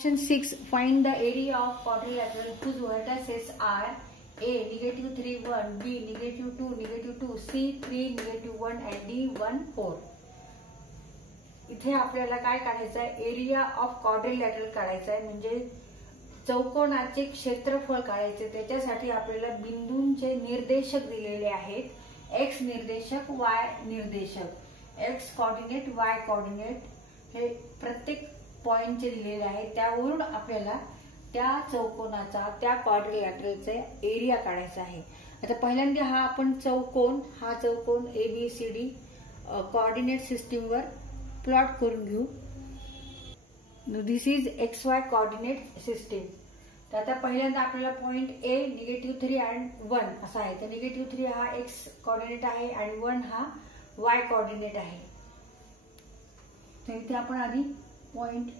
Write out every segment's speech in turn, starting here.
Question 6. Find the area of quadrilateral whose vertices are A -3 1, B -2 -2, C 3 -1 and D 1 4. इथे आपल्याला काय काढायचं आहे, एरिया ऑफ क्वाड्रिलॅटरल काढायचं आहे, म्हणजे चौकोनाचे क्षेत्रफळ काढायचे. त्याच्यासाठी आपल्याला बिंदूंचे निर्देशक दिलेले आहेत. एक्स निर्देशक, वाय निर्देशक, एक्स कोऑर्डिनेट, वाय कोऑर्डिनेट हे प्रत्येक पॉइंटचे दिलेले आहेत. त्यावरून आपल्याला त्या चौकोनाचा, त्या क्वाड्रिलॅटरलचा एरिया काढायचा आहे. आता पहिल्यांदा हा चौकोन ABCD कोऑर्डिनेट सिस्टीमवर प्लॉट करून घेऊ. दिस इज XY कोऑर्डिनेट सिस्टीम. तर आता पहिल्यांदा आपल्याला पॉइंट A -3 आणि 1 असा आहे. तर -3 हा X कोऑर्डिनेट आहे आणि 1 हा Y कोऑर्डिनेट आहे. तर इथे आपण आधी point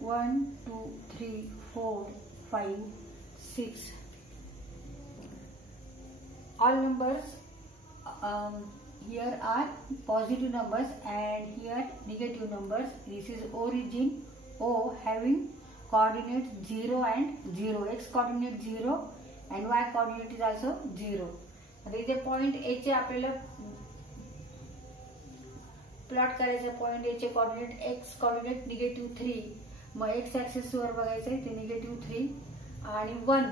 one 2 3 4 5 6 all numbers here are positive numbers and here negative numbers. This is origin O having coordinate 0 and 0. X coordinate 0 and Y coordinate is also 0. आता इथे पॉइंट A चे आपल्याला प्लॉट करायचं. पॉइंट A चे coordinate X coordinate -3, मग X axis वर बघायचंय ते -3 आणि 1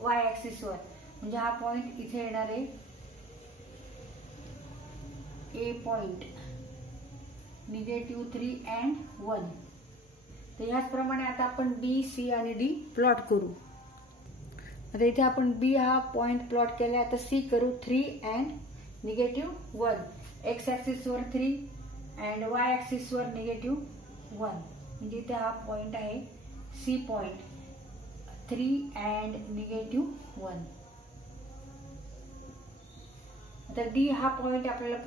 Y ऍक्सिस वर, म्हणजे हा पॉइंट इथे येणार आहे A पॉइंट -3 and 1. तर ह्याचप्रमाणे आता आपण B, C आणि D प्लॉट करू. आता इथे आपण B हा पॉइंट प्लॉट केला. आता C करू 3 and -1. X ऍक्सिस वर 3 and Y ऍक्सिस वर -1, म्हणजे इथे हा पॉइंट आहे C पॉइंट 3 and -1. आता D हा पॉइंट आपल्याला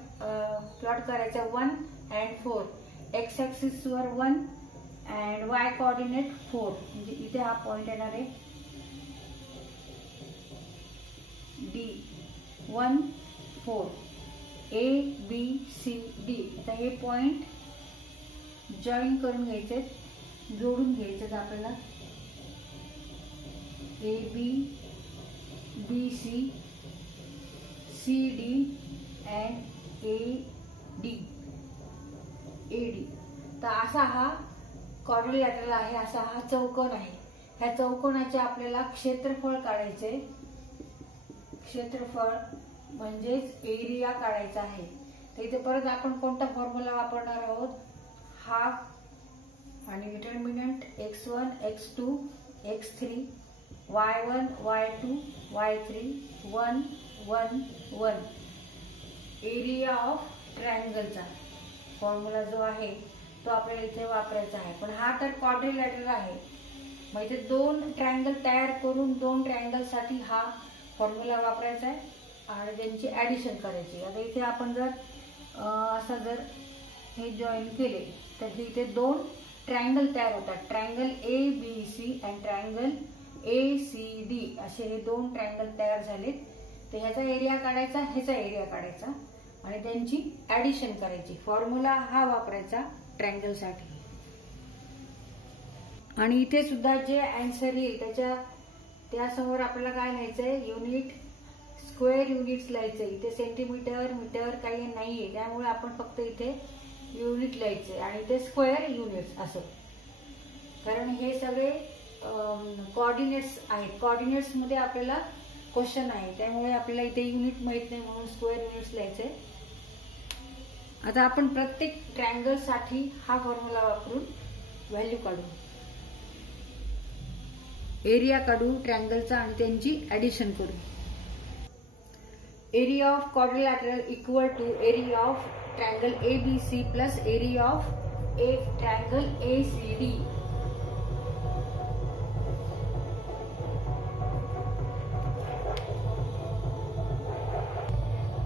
प्लॉट करायचा 1 and 4. X ऍक्सिस वर 1 and Y कोऑर्डिनेट 4, म्हणजे इथे हा पॉइंट येणार आहे D 1 4 A B C D. आता हे पॉइंट जॉईन करून घ्यायचे, जोडून घ्यायचे आपल्याला. A B B C C D and A D. तर असा हा क्वाड्रिलॅटरल आहे, असा हा चौकोन आहे. ह्या चौकोनाचे आपल्याला क्षेत्रफळ काढायचे. क्षेत्रफळ म्हणजेच एरिया काढायचा आहे. तर इथे परत आपण कोणता फॉर्म्युला वापरणार आहोत, हाफ आणि determinant x1 x2 x3 y1 y2 y3 1 1 1. Area of ट्रायंगलचा फॉर्म्युला जो आहे तो आपल्याला इथे वापरायचा आहे. पण हा तर क्वाड्रिलॅटरल आहे, मग इथे 2 ट्रायंगल तयार करून 2 ट्रायंगल साठी हा फॉर्म्युला वापरायचा आहे आणि त्यांची ऍडिशन करायची. आता इथे आपण जर हे जॉईन केले तर इथे 2 ट्रायंगल तयार होतात. ट्रायंगल ABC आणि ट्रायंगल ACD असे हे 2 ट्रायंगल तयार झालेत. तर ह्याचा एरिया काढायचा, ह्याचा एरिया काढायचा आणि त्यांची ऍडिशन करायची. फॉर्म्युला हा वापरायचा ट्रायंगल साठी. आणि इथे सुद्धा जे आन्सर येईल त्यासमोर आपल्याला काय लिहायचंय, युनिट, स्क्वेअर युनिट्स लिहायचंय. इथे सेंटीमीटर मीटर काही नाहीये, त्यामुळे आपण फक्त इथे युनिट लिहायचंय आणि इथे स्क्वेअर युनिट्स असं, कारण हे सगळे कोऑर्डिनेट्स आहेत. कोऑर्डिनेट्स मध्ये आपल्याला क्वेश्चन आहे, त्यामुळे आपल्याला इथे युनिट माहित नाही म्हणून स्क्वेअर युनिट्स लिहायचे. आता आपण प्रत्येक ट्रायंगल साठी हा फॉर्म्युला वापरून व्हॅल्यू काढू, एरिया काढू ट्रायंगलचा आणि त्यांची ऍडिशन करू. Area of quadrilateral equal to area of triangle ABC plus area of triangle ACD.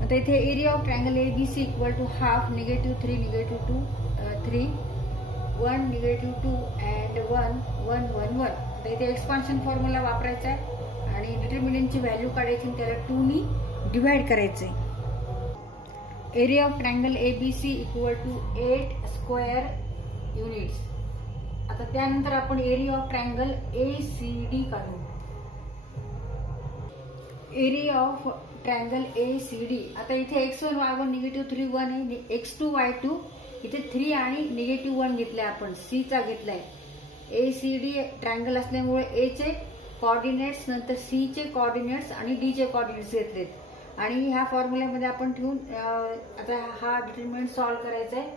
आता इथे area of triangle ABC equal to half -3 -2 3 1 -2 and 1 1 1 1. तर इथे एक्सपान्शन फॉर्म्युला वापरायचा आहे आणि डिटर्मिनंटची व्हॅल्यू काढायची आणि त्याला 2 नी डिवाइड करायचे. Area of triangle ABC equal to 8 square units. आता त्यानंतर आपण एरिया ऑफ ट्रायंगल ACD काढू. Area of triangle ACD. आता इथे x1 y1 निगेटिव्ह 3 1 आहे, x2 y2 इथे 3 आणि निगेटिव्ह 1 घेतलाय आपण, C चा घेतलाय. ACD ट्रायंगल असल्यामुळे A चे कोऑर्डिनेट्स नंतर C चे कोऑर्डिनेट्स आणि D चे कोऑर्डिनेट्स घेतलेत आणि ह्या फॉर्म्युल्यामध्ये आपण ठेवून आता हा डिटर्मिनंट सॉल्व्ह करायचा आहे.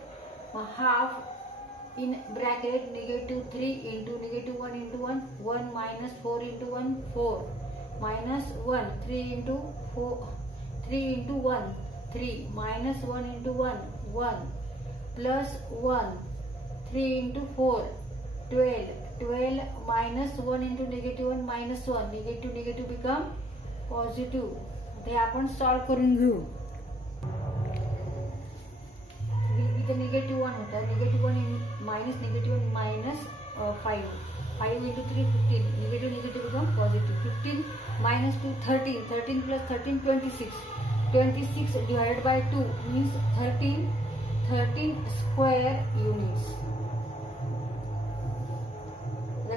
Half in bracket -3 into -1 into 1 1 minus 4 into 1 4 minus 1 3 into 1 3 minus 1 into 1 1 plus 1 3 into 4 12 minus 1 into -1 minus 1 negative become positive. ते आपण सॉल्व करून घेऊ. इथे -1 होता, -1 minus -1 minus 5 into 3 15 negative become positive. 15 minus 2 13 plus 13 26 divided by 2 means 13 square units.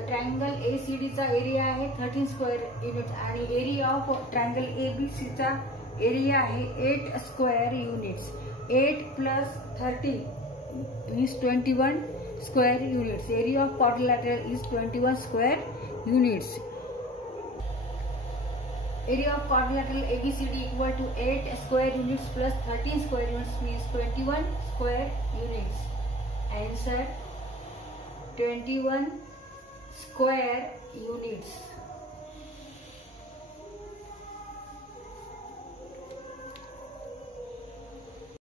Triangle ACD चा area आहे 13 square units आणि area of triangle ABC चा एरिया आहे 8 square units. 8 plus 30 means 21 square units. Area of quadrilateral is 21 square units. Area of quadrilateral ABCD equal to 8 square units plus 13 square units means 21 square units. Answer 21 square units.